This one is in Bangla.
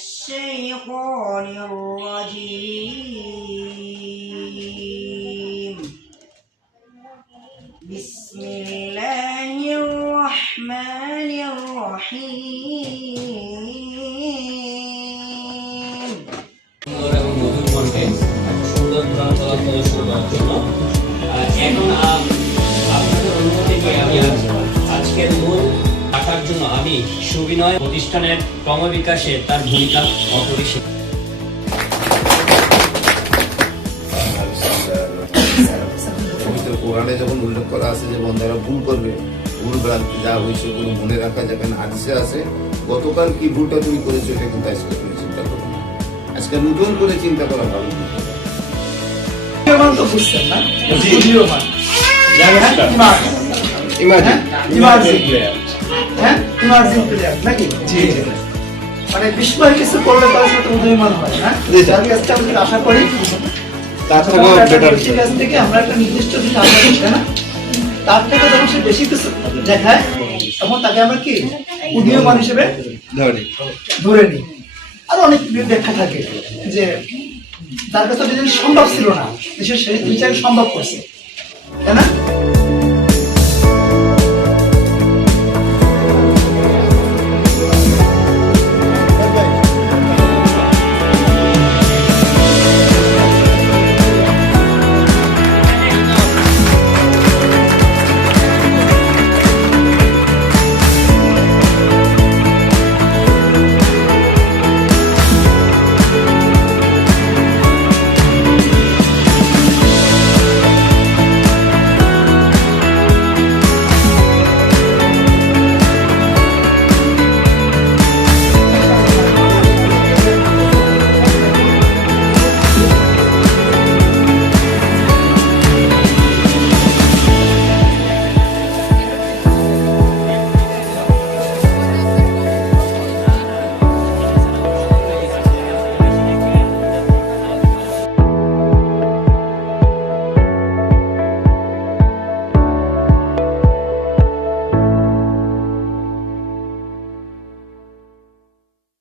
الشيطان الرجيم بسم الله الرحمن الرحيم মধুর কণ্ঠে সুন্দর কোরআন তেলাওয়াত করে শুরু করার জন্য এখন আপনাদের অনুমতি নিয়ে আমি আজকের মূল রাখার জন্য আমি সুবিনয় প্রতিষ্ঠানের ক্রমবিকাশে তার ভূমিকা অপরিসীম। কোরআনে যখন উল্লেখ করা আছে যে বন্ধারা ভুল করবে, ভুল ভ্রান্তি যা হয়েছে কোনো মনে রাখা যেখানে হাদিসে আছে, গতকাল কি ভুলটা তুমি করেছো এটা কিন্তু আজকে তুমি চিন্তা করো না, আজকে নতুন করে চিন্তা করা ভালো। মানে বিস্ময় কিছু করলে তার সাথে উদয়মান হয় না, যার কাছ থেকে আমরা আশা করি তার থেকে আমরা একটা নির্দিষ্ট দিকে আশা করি না, তার থেকে যখন সে বেশি কিছু দেখায় তখন তাকে আমরা কি উদীয়মান হিসেবে ধরে নিই। আরো অনেক ব্যাখ্যা থাকে যে তার কাছে যেটা সম্ভব ছিল না সে সেই জিনিসটাকে সম্ভব করছে, তাই না?